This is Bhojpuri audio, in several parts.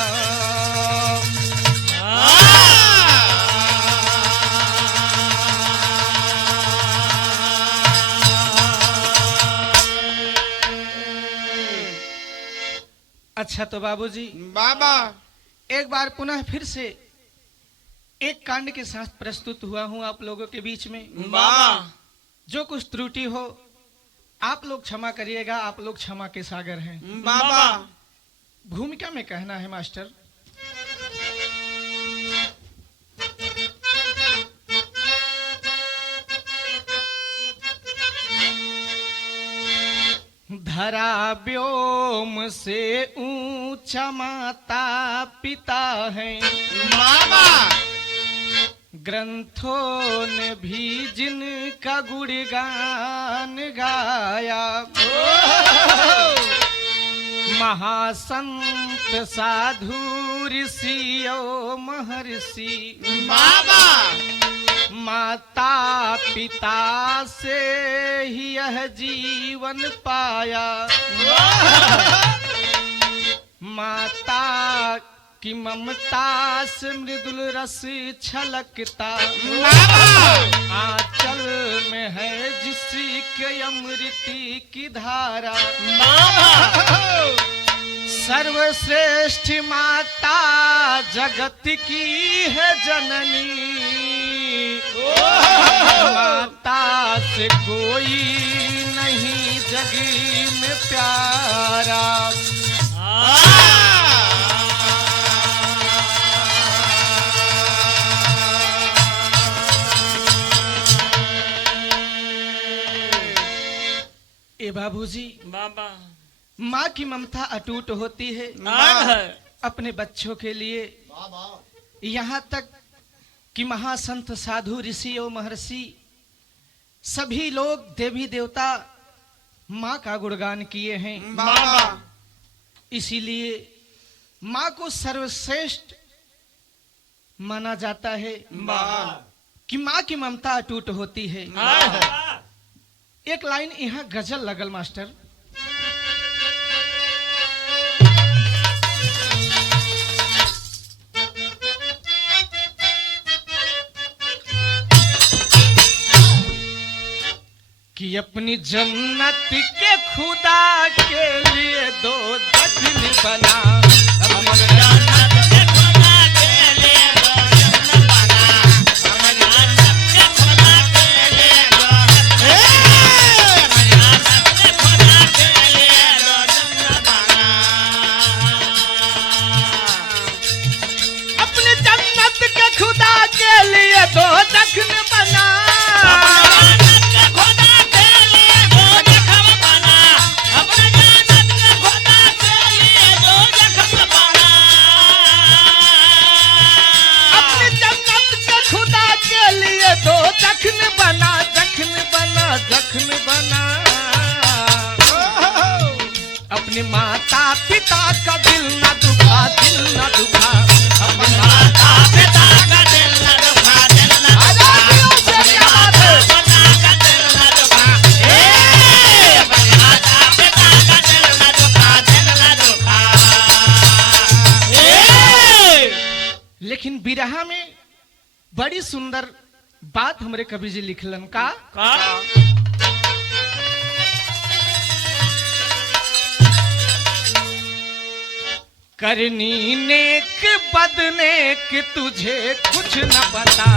पाया। अच्छा तो बाबूजी बाबा एक बार पुनः फिर से एक कांड के साथ प्रस्तुत हुआ हूं आप लोगों के बीच में। बाबा जो कुछ त्रुटि हो आप लोग क्षमा करिएगा, आप लोग क्षमा के सागर हैं। बाबा भूमिका में कहना है मास्टर। धरा व्योम से ऊंचा माता पिता है, बाबा ग्रंथों ने भी जिनका गुणगान गाया। महासंत साधु ऋषियों महर्षि, बाबा माता पिता से ही यह जीवन पाया। माता की ममता से मृदुल रस छलकता, आंचल में है जिसके अमृति की धारा। सर्वश्रेष्ठ माता जगत की है जननी, माता से कोई नहीं जग में प्यारा। ए बाबूजी बाबा माँ की ममता अटूट होती है अपने बच्चों के लिए। यहाँ तक कि महासंत साधु ऋषि और महर्षि सभी लोग देवी देवता माँ का गुणगान किए हैं। बाबा इसीलिए माँ को सर्वश्रेष्ठ माना जाता है कि माँ की ममता अटूट होती है। एक लाइन यहाँ गजल लगल मास्टर। कि अपनी जन्नत के खुदा के लिए दो दखन बना, अपनी जन्नत के खुदा के लिए दो दखन बना, अपनी जन्नत के खुदा के लिए दो अपनी जन्नत के खुदा के लिए दो दखन बना। जख्म बना अपने माता पिता का दिल न दुखा, दिल न दुखा, अपने माता पिता का दिल न दुखा, दिल न दुखा, अपने माता पिता का दिल न दुखा, अपने माता पिता का दिल न दुखा, दिल न दुखा। लेकिन बिरहा में बड़ी सुंदर बात हमरे कवि जी लिखलन का करनी नेक बदनेक तुझे कुछ न पता,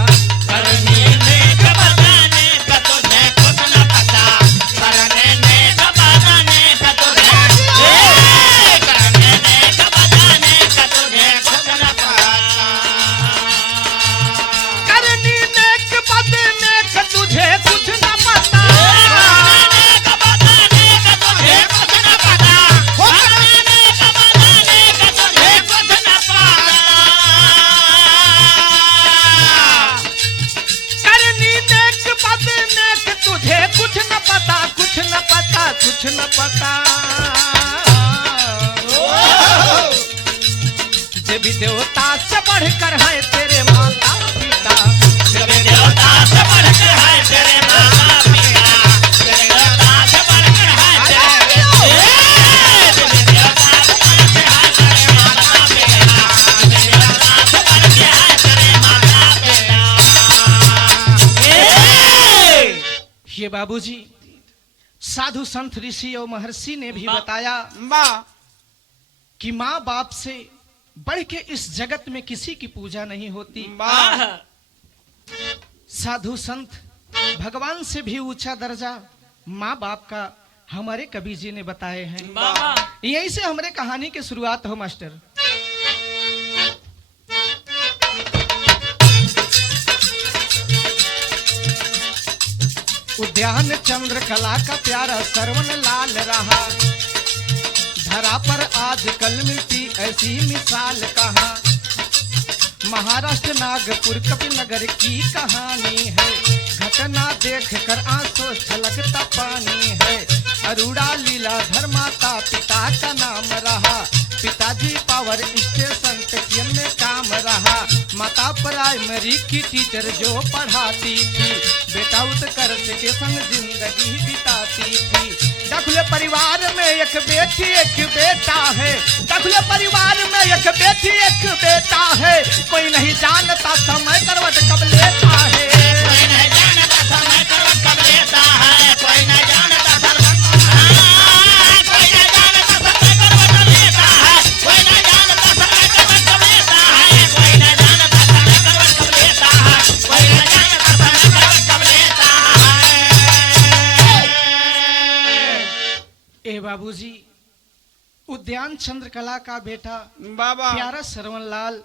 करनी नेक बदनेक तुझे कुछ न पता, करने नेक बदनेक तुझे, करने नेक बदनेक तुझे कुछ न पता, करनी नेक बदनेक तुझे कुछ न पता, कुछ न पता। देवी देवता से बढ़कर है तेरे माता पिता, देवी देवता से बढ़कर है तेरे माता पिता, देवी देवता से बढ़कर है तेरे, देवी देवता से बढ़कर है तेरे माता पिता। बाबूजी, साधु संत ऋषि और महर्षि ने भी वाह। बताया वाह कि माँ बाप से बढ़ के इस जगत में किसी की पूजा नहीं होती। वाह साधु संत भगवान से भी ऊंचा दर्जा माँ बाप का हमारे कबीर जी ने बताए हैं। वाह यहीं से हमारे कहानी की शुरुआत हो मास्टर। उद्यान चंद्र कला का प्यारा सरवण लाल रहा, धरा पर आजकल मिलती ऐसी मिसाल कहाँ। महाराष्ट्र नागपुर कपिनगर की कहानी है, घटना देख कर आंसू छलकता पानी है। अरुड़ा लीलाधर माता पिता का नाम रहा, पिताजी पावर स्टेशन टेकियन में काम रहा। माता प्राइमरी की टीचर जो पढ़ाती थी, बेटा उत्कर्ष के संग जिंदगी बिताती थी। दखले परिवार में एक बेटी एक बेटा है, दखले परिवार में एक बेटी एक बेटा है। कोई नहीं जानता समय करवट कब लेता है, कोई नहीं जानता समय करवट कब लेता है, कोई नहीं जानता कोई नहीं जानता समय करवट कब लेता है, कोई नहीं जानता समय करवट कब लेता है, कोई नहीं जानता समय करवट कब लेता है, कोई नहीं जानता समय करवट कब लेता है। ए बाबूजी, उद्यान चंद्रकला का बेटा बाबा प्यारा सरवण लाल,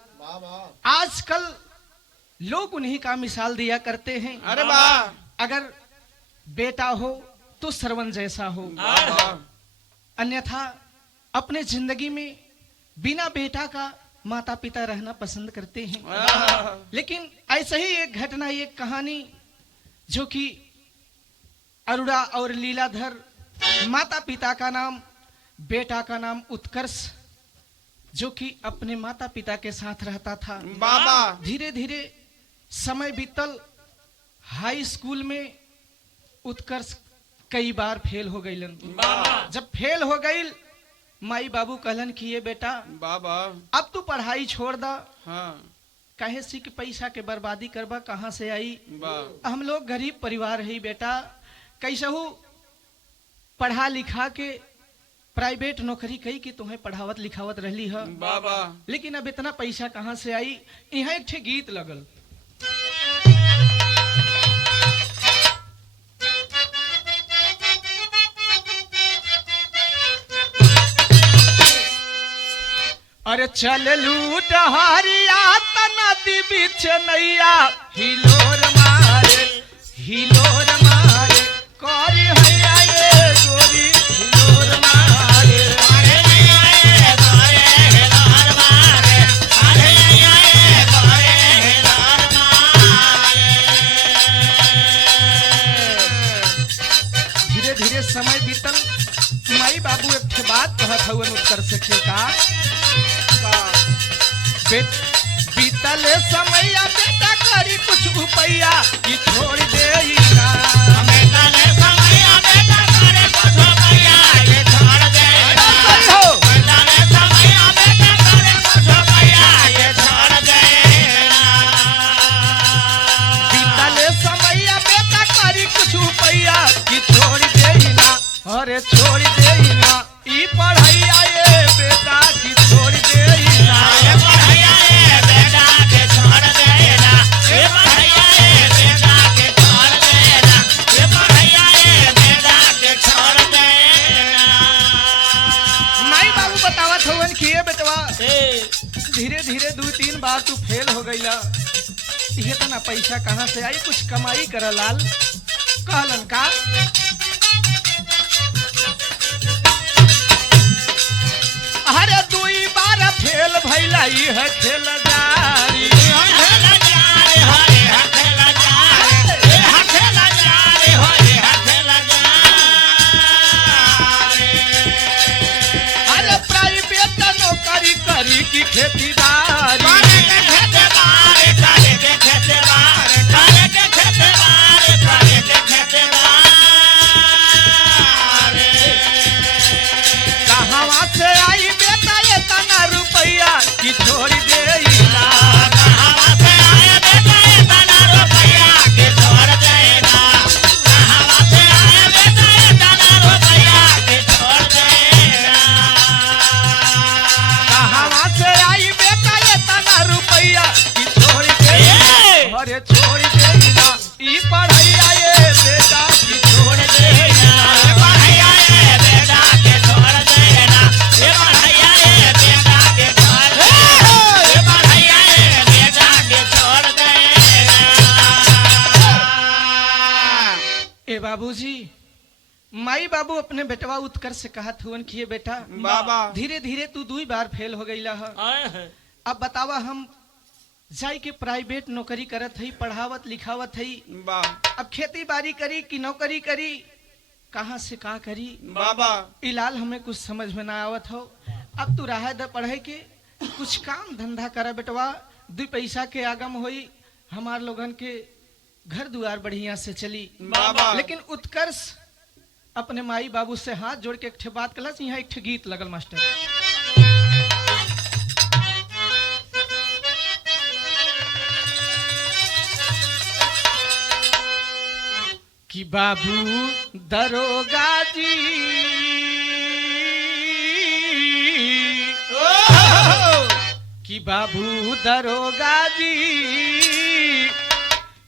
आजकल लोग उन्हीं का मिसाल दिया करते हैं। अरे वाह अगर बेटा हो तो सरवण जैसा हो, अन्यथा अपने जिंदगी में बिना बेटा का माता पिता रहना पसंद करते हैं। लेकिन ऐसे ही एक घटना, एक कहानी जो कि अरुड़ा और लीलाधर, माता पिता का नाम, बेटा का नाम उत्कर्ष, जो कि अपने माता पिता के साथ रहता था। बाबा धीरे धीरे समय बीतल, हाई स्कूल में उत्कर्ष कई बार फेल हो गईलन। जब फेल हो गई, माई बाबू कहलन कि ये बेटा बाबा अब तू पढ़ाई छोड़ दा, हाँ कहे सी कि पैसा के बर्बादी करबा, कहाँ से आई। वाह हम लोग गरीब परिवार है बेटा, कैसहू पढ़ा लिखा के प्राइवेट नौकरी कई कि तुम्हें पढ़ावत लिखावत रहली है, बाबा लेकिन अब इतना पैसा कहाँ से आई। यहाँ एक ठे गीत लगल, अरे चल लूट हरिया नदी बीच नैया, हिलोर मारे हिलोर मारे, कौरी हैया ये गोरी हिलोर मारे। अरे ये गोरे हिलोर मारे, अरे ये गोरे हिलोर मारे। धीरे धीरे समय बीतल, माई बाबू एक ठे बात कहत हवन उत्कर्ष के का बीतल समैया बेटा करी कुछ उपैया कि छोड़ दे ना। बेटा ले समैया बेटा करे कुछ भैया ये छोड़ दे ना। बेटा ले समैया बेटा करे कुछ भैया ये छोड़ दे ना। बीतल समैया बेटा करी कुछ उपैया कि छोड़ दे ना, अरे छोड़ दे ना। ई पढ़ैया ये बेटा कि छोड़ दे ना। ये पढ़ैया ये बेटा के छोड़ दे ना, ये पढ़ैया ये बेटा के छोड़ दे ना, ये पढ़ैया ये बेटा के छोड़ दे ना। माई बाबू बतावत हवन कि ये बेटवा धीरे धीरे 2-3 बार तू फेल हो गईला, ये तो ना पैसा कहाँ से आई, कुछ कमाई कर लाल। कहलन का अरे 2 बार फेल भइला, ई है खेल जारी। अरे प्राइवेट नौकरी करी की खेतीबाड़ी। कहाँ से आई बेटा ये तना रुपैया कि छोड़ दे माई बाबू अपने बेटवा उत्कर्ष से कहत हुवन कि ये बेटा बाबा धीरे धीरे तू 2 बार फेल हो गईला ह। आए हैं अब बतावा हम जाई के प्राइवेट नौकरी करत हई, पढ़ावत लिखावत हई, बा अब खेती बाड़ी करी कि नौकरी करी, कहाँ से का करी बाबा इलाल हमें कुछ समझ में ना आवत हो। अब तू रहा द पढ़े के कुछ काम धंधा करा बेटवा, 2 पैसा के आगम होई, हमार लोगन के घर दुआर बढ़िया से चली। बाबा लेकिन उत्कर्ष अपने माई बाबू से हाथ जोड़ के एक ठे बात कलस। यहाँ एक ठे गीत लगल मास्टर कि बाबू दरोगा जी कि बाबू दरोगा जी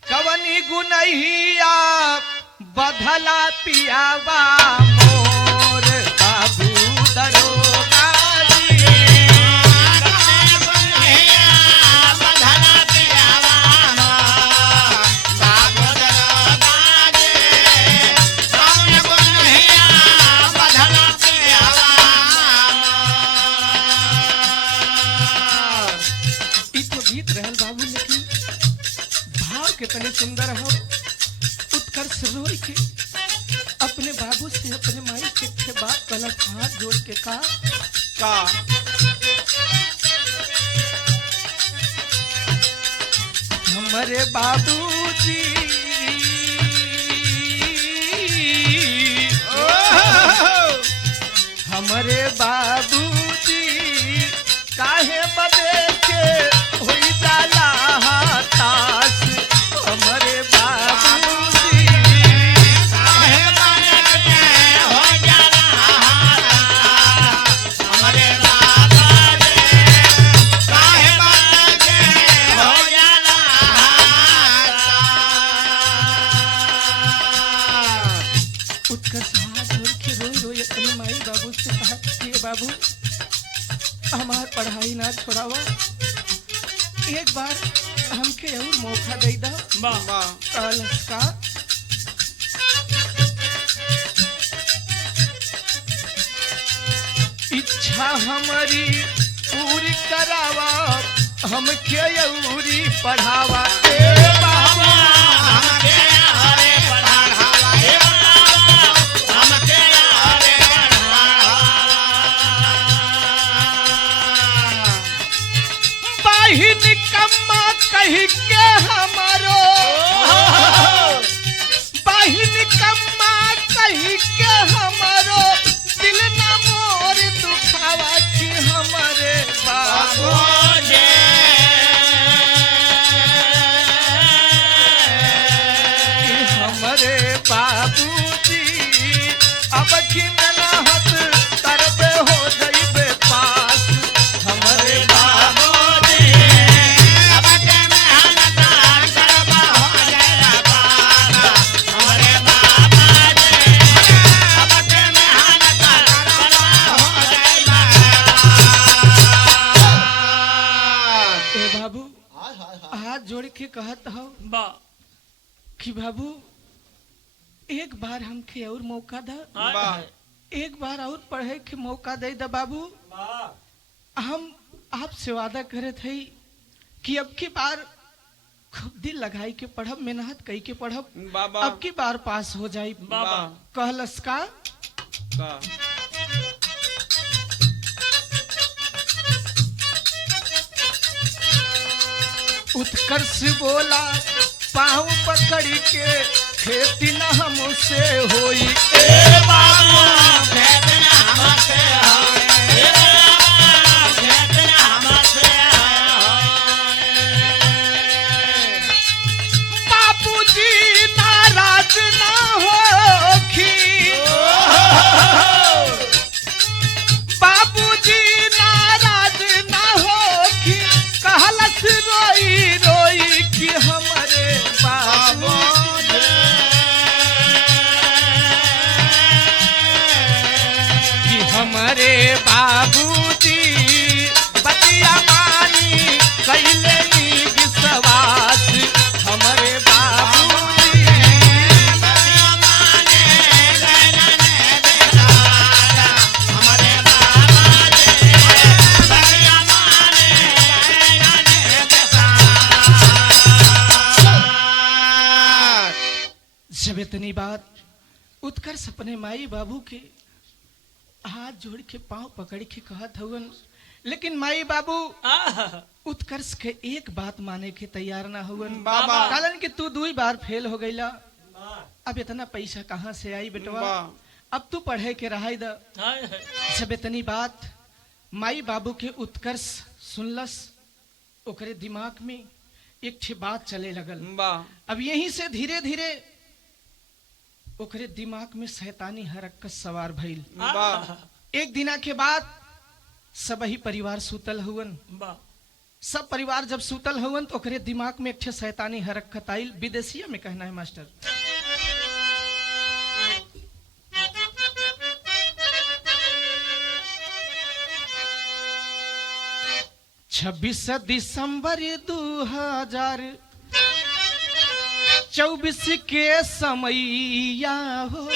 कवनी गुनहिया बधला पियावा मोर बाबू दरोगा जी। ई तो गीत रहल बाबू, लेकिन भाव कितने सुंदर हो। उत्कर्ष रोई के अपने बाबू से अपने माई से के बात गलत हाथ जोड़ के कहा का हमारे बाबूजी हमारे बाबूजी काहे बदे के होई जाला हताश। हमारे बाबूजी उत्कर्ष हाथ जोड़ के रोई रोई अपने माई बाबू से कहा कि बाबू हमार पढ़ाई ना छोड़ावा, एक बार हमके और मौका दे दा। बा कहलस का इच्छा हमारी पूरी करावा, हमके औरी पढ़ावा ए बाबा। बाहिन कम्मा कही के हमारो बाहिन कम्मा कही के हमारो दिल न मोर दुखावा कि हमारे बाबू कि हमारे बाबूजी अब की मेहनत करबे हो जइबे पास। हमारे बाबूजी ए बाबू हाथ जोड़ के कहत हो बा कि बाबू एक बार हमके और मौका दा, बा एक बार और पढ़े के मौका दे दा बाबू। हम आपसे वादा करे थे कि अब की बार खूब दिल लगाई के पढ़ब, मेहनत कई के पढ़ब, बाबा अब की बार पास हो जाई। बाबा कहलस का का उत्कर्ष बोला पाँव पकड़ के खेती न हमसे होई ए बाबूजी नाराज ना होखी बाबूजी नाराज ना होखी कहलस रोई रोई कि हमारे बाबू कि हमारे बाबूजी बतिया मानी कैले नी विश्वास। हमारे बाबूजी इतनी बात उत्कर्ष अपने माई बाबू के हाथ जोड़ के पांव पकड़ के कहत हवन, लेकिन माई बाबू उत्कर्ष के एक बात माने के तैयार ना हुवन। बाबा। कारण कि तू 2 बार फेल हो गईला, अब इतना पैसा कहाँ से आई बेटवा, अब तू पढ़े के रहा द। जब इतनी बात माई बाबू के उत्कर्ष सुनलस, ओकरे दिमाग में एक ठे बात चले लगल। अब यहीं से धीरे धीरे ओकरे दिमाग में शैतानी हरकत सवार भइल। एक दिना के बाद सब ही परिवार सुतल हुवन। सब परिवार जब सुतल हुवन तो ओकरे दिमाग में एक ठे शैतानी हरकत आइल। विदेशिया में कहना है मास्टर, 26 दिसंबर 2024 के समैया हो,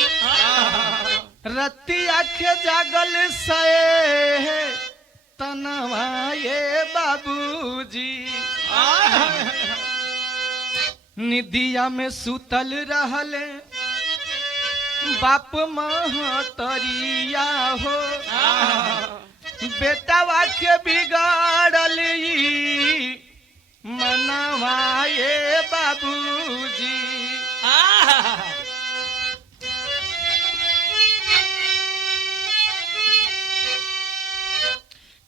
रतिया के जागल से तनवाए बाबूजी, निदिया में सुतल रहले बाप महतरिया हो, बेटावा के बिगाड़ल मनवाए बाबूजी।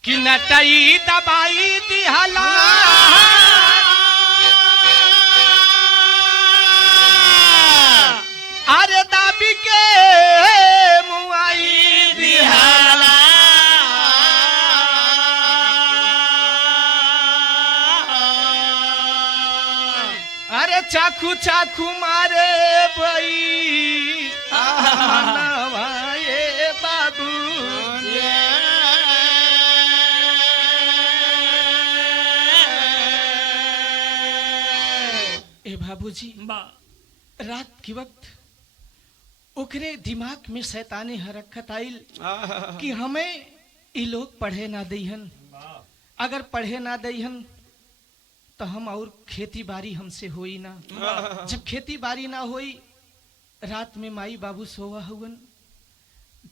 कि नटई दबाई दिहला, अरे दाबी के मुआई दिहला, अरे चाकू चाकू मारे बई मनवाए बाबू। ए बाबूजी, रात के वक्त ओकरे दिमाग में शैतानी हरकत आइल कि हमें ये लोग पढ़े ना दईहन, अगर पढ़े ना दईहन तो हम और खेती बाड़ी हमसे होई ना। जब खेती बाड़ी ना होई, रात में माई बाबू सोवा हुवन,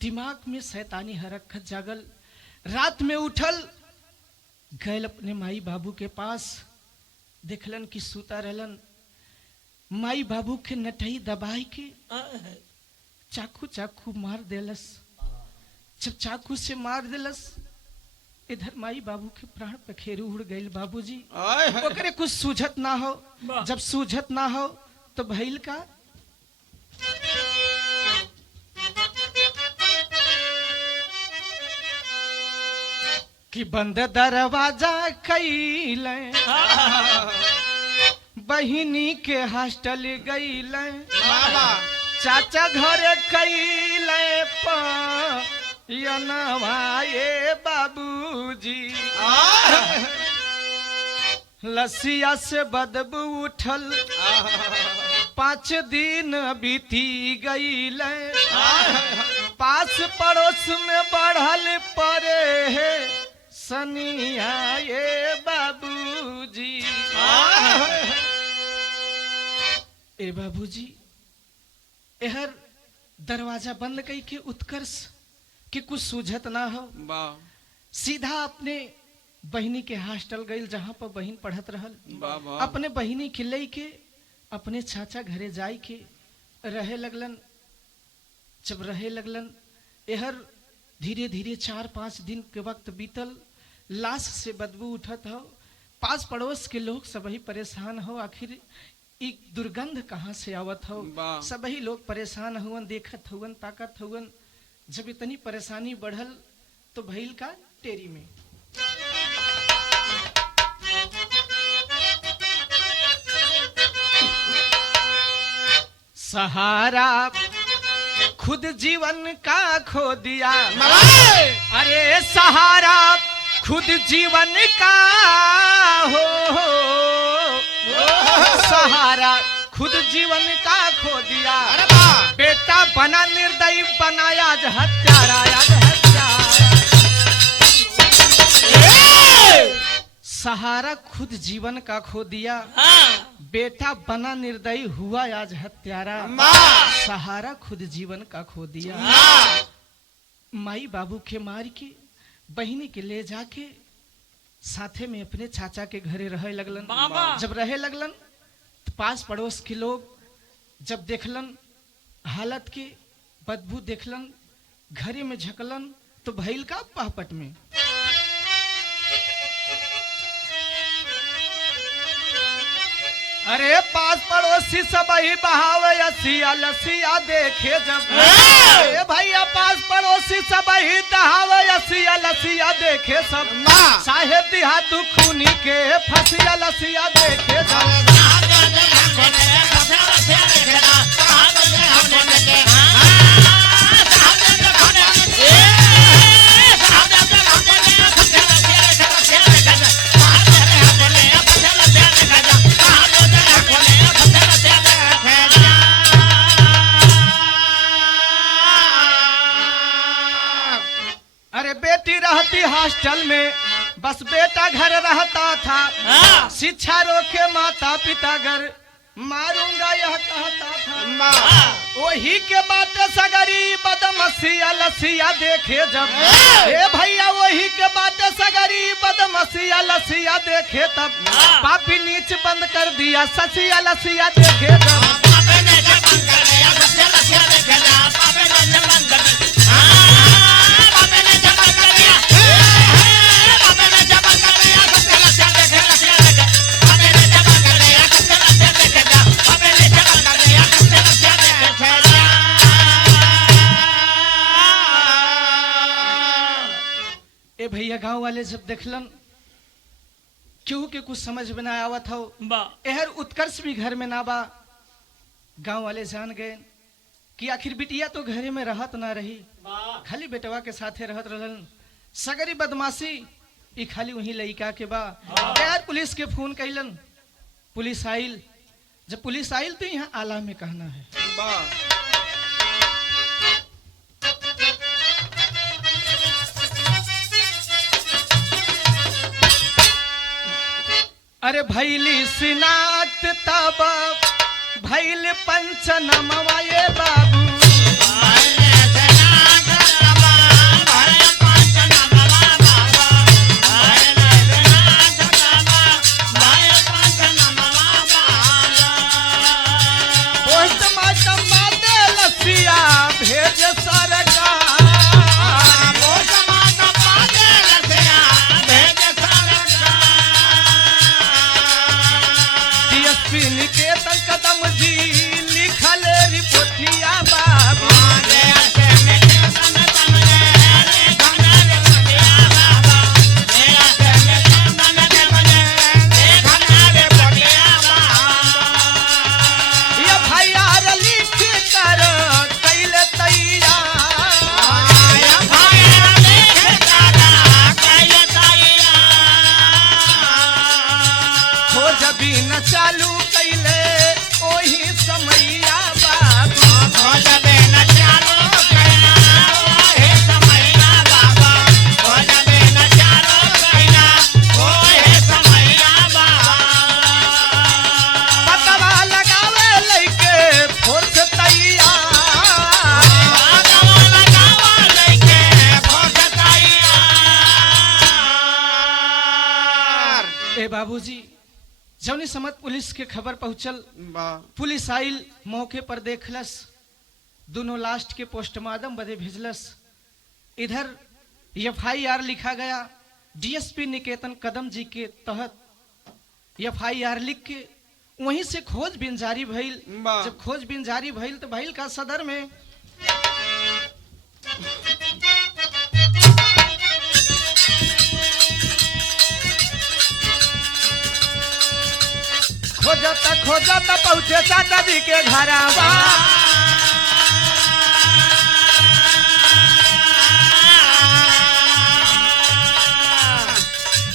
दिमाग में शैतानी हरकत जागल। रात में उठल गैल अपने माई बाबू के पास, देखलन कि सूता रहलन। माई बाबू के नटई दबाई के चाकू चाकू मार देलस। जब चाकू से मार देलस, इधर माई बाबू के प्राण पखेरु उड़ गईल। बाबूजी ओकरे कुछ सूझत ना हो। जब सूझत ना हो तो भइल का, कि बंद दरवाजा कइले, बहिनी के हॉस्टल गईले, चाचा घर कइले यनवाए बाबूजी। लसिया से बदबू उठल, 5 दिन बीती गईले, पास पड़ोस में बढ़ल पड़े है सनियाए बाबूजी। ए बाबूजी, एहर दरवाजा बंद कई के उत्कर्ष कि कुछ सूझत ना हो, सीधा अपने बहिनी के हॉस्टल गईल, जहाँ पर बहिन पढ़त रहल। अपने बहिनी के ले के अपने चाचा घरे जाय के रहे लगलन। जब रहे लगलन, एहर धीरे धीरे 4-5 दिन के वक्त बीतल। लाश से बदबू उठत हो, पास पड़ोस के लोग सबही परेशान हो, आखिर एक दुर्गंध कहाँ से आवत हो। सबही लोग परेशान हुवन, देखत हुवन, ताकत हुवन। जब इतनी परेशानी बढ़ल तो भइल का, टेरी में सहारा खुद जीवन का खो दिया। अरे सहारा खुद जीवन का हो, सहारा खुद जीवन का खो दिया। बेटा बना निर्दयी, बनाया आज हत्यारा, आज हत्यारा। सहारा खुद जीवन का खो दिया, बेटा बना निर्दयी हुआ आज हत्यारा। सहारा खुद जीवन का खो दिया, माई बाबू के मार के बहिनी के ले जाके साथे में अपने चाचा के घरे रहे लगलन। जब रहे लगलन तो पास पड़ोस के लोग जब देखलन हालत के बदबू देखलन, घरे में झकलन तो भइल का पहपट में। अरे पास पड़ोसी सब ही बहावे असिया लसिया देखे जब। ए भैया पास पड़ोसी सब ही दहावे असिया लसिया देखे सब। साहेब दिहा तू खूनी के फसिया लसिया देखे जब। अरे बेटी रहती हॉस्टल में, बस बेटा घर रहता था। शिक्षा रोके माता पिता घर, मारूंगा यह कहता था। वही के बात सगरी बदमसिया लसिया देखे जब। ए भैया वही के बात सगरी बदमसिया लसिया देखे तब। पापी नीच बंद कर दिया ससिया लसिया देखे जब। ए भैया गांव वाले जब देखलन क्यों के कुछ समझ में ना आवत हो, एहर उत्कर्ष भी घर में ना बा। गांव वाले जान गए कि आखिर बिटिया तो घरे में रहत ना रही, खाली बेटवा के साथे रहत रहलन। सगरी बदमाशी ई खाली वही लइका के बा। यार पुलिस के फोन कैलन, पुलिस आइल। जब पुलिस आइल तो यहाँ आला में कहना है। अरे भैली सिनात तब भैल पंचनमवा ये बाबू। पोस्टमार्टम बादे लसिया भेज सरकार। निकेतन कदम जी लिखल रिपोर्टिया बाबू। ये भैया लिख कर कैले तैयार। खोज भी न चालू कैले ओही समैया बाबू। खोज भी न चालू कैला ओही समैया बाबा। खोज भी न चालू कैला ओही समैया बाबा। पतवा लगावे लइके फोर्स तैयार। पतवा लगावे लइके फोर्स तैयार। ए बाबूजी जौनी समत पुलिस के खबर पहुंचल, पुलिस आइल मौके पर देखलस, दोनों लास्ट के पोस्टमार्टम बदे भेजलस। इधर एफआईआर लिखा गया डीएसपी निकेतन कदम जी के तहत। एफआईआर लिख के वहीं से खोजबीन जारी भइल। जब खोजबीन जारी भइल तो भइल का सदर में। खोजत पहुंचे चाचा जी के घरवा।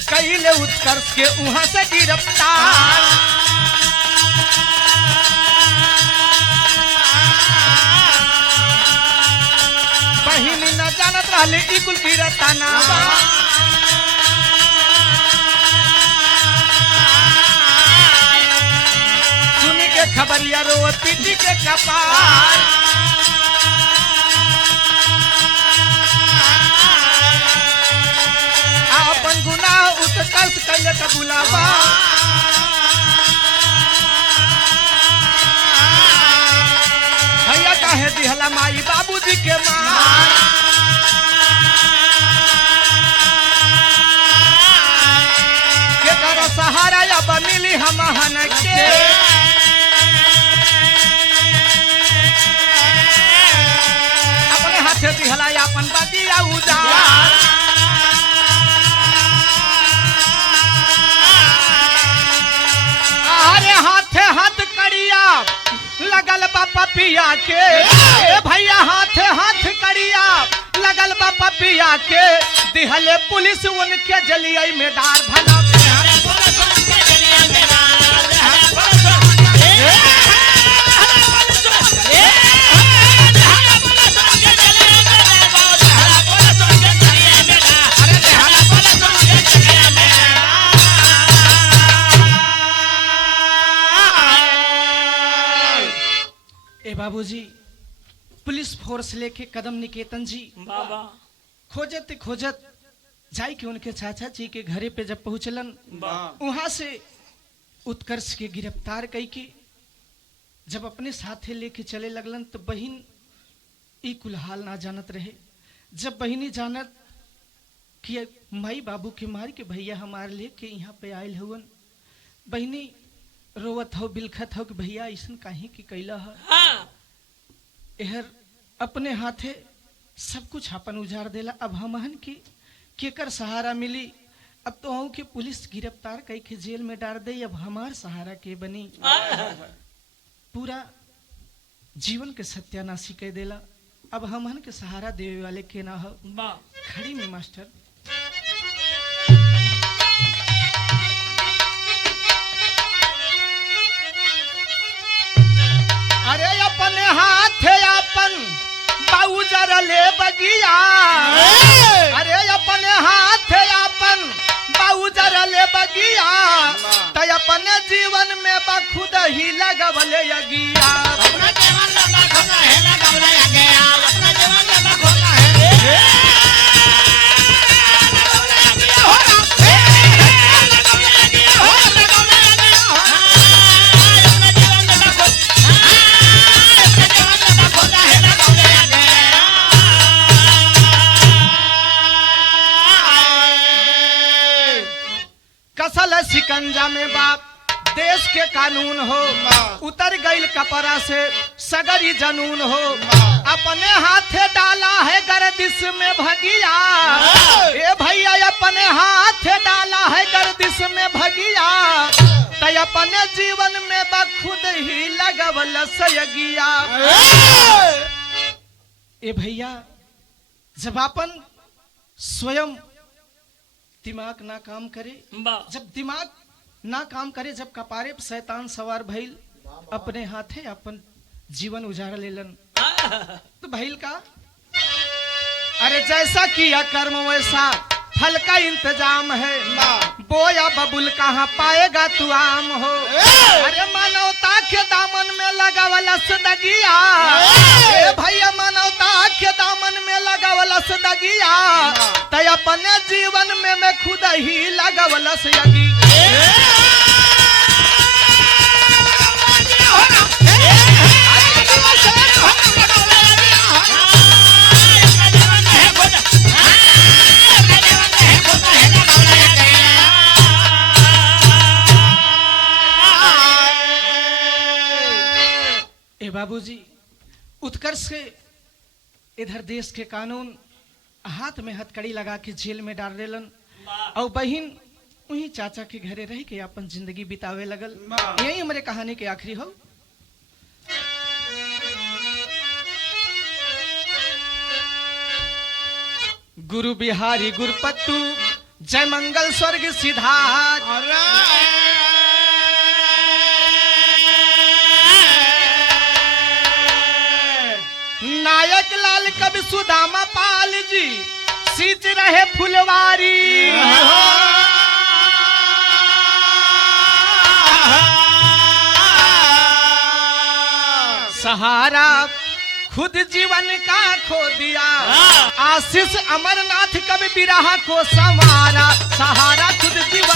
कैले उत्कर्ष के वहां से गिरफ्तार। बहिनी न जानत रहली ई कुल गिरताना। खबरिया रो पीटी के कपार अपन गुनाह उत्कर्ष कैले का बुलावा भैया काहे दिहला माई बाबूजी के मार के कर सहारा या मिली हम हन के अपने हाथे दिहला अपन बदिया उजार अरे हाथे हाथ करिया लगल बा पपिया के ए भैया हाथे हाथ करिया लगल बा पपिया के दिहले पुलिस उनके जलिया में डार भला ए बाबूजी पुलिस फोर्स लेके कदम निकेतन जी बाबा खोजत खोजत जाई के उनके चाचा जी के घरे पे जब पहुंचलन वहां से उत्कर्ष के गिरफ्तार कई के जब अपने साथे लेके चले लगलन तो बहिन ई कुल हाल ना जानत रहे जब बहिनी जानत कि माई बाबू के मार के भैया हमारे लेके यहाँ पे आयल हुवन बहिनी रोवत हो बिलखत हो कि भैया ऐसा काहे की कैला है एहर अपने हाथे सब कुछ अपन उजाड़ देला अब हमहन की केकर सहारा मिली अब तो हूँ कि पुलिस गिरफ्तार कई के जेल में डाल दे अब हमार सहारा के बनी पूरा जीवन के सत्यानाशी कह देला अब हमहन के सहारा देवे वाले के ना हो खड़ी में मास्टर अरे अपने हाथ अपन बाउजर ले बगिया अरे अपने हाथ अपन बाउजर ले बगिया तो अपने जीवन में बखुद ही लगवले यगिया कसल शिकंजा में बाप देश के कानून हो उतर गईल कपड़ा से सगरी जनून हो अपने हाथे डाला है गर्दिश में भगिया ए भैया अपने हाथे डाला है गर्दिश में भगिया तो अपने जीवन में बखुद ही लगवल सयगिया ए भैया जब अपन स्वयं दिमाग ना काम करे जब दिमाग ना काम करे जब कपारे पे शैतान सवार भइल अपने हाथे अपन जीवन उजाड़ लेलन तो भइल का अरे जैसा किया कर्म वैसा फल का इंतजाम है बोया बबुल कहाँ पाएगा तू आम हो अरे मानवता के दामन में लगा वाला सदगिया भैया मानवता के दामन में लगा वाला सदगिया तो अपने जीवन में मैं खुद ही लगा वाला सदगी बाबूजी उत्कर्ष के इधर देश के कानून हाथ में हथकड़ी लगा के जेल में डाल देलन और बहिन वही चाचा के घरे रह के अपन जिंदगी बितावे लगल यही हमारे कहानी के आखिरी हो गुरु बिहारी गुरुपत्तु जय मंगल स्वर्ग सिद्धार्थ नायक लाल कवि सुदामा पाल जी सींच रहे फुलवारी सहारा खुद जीवन का खो दिया, हाँ। आशीष अमरनाथ कभी बिरहा को संवारा, सहारा खुद जीवन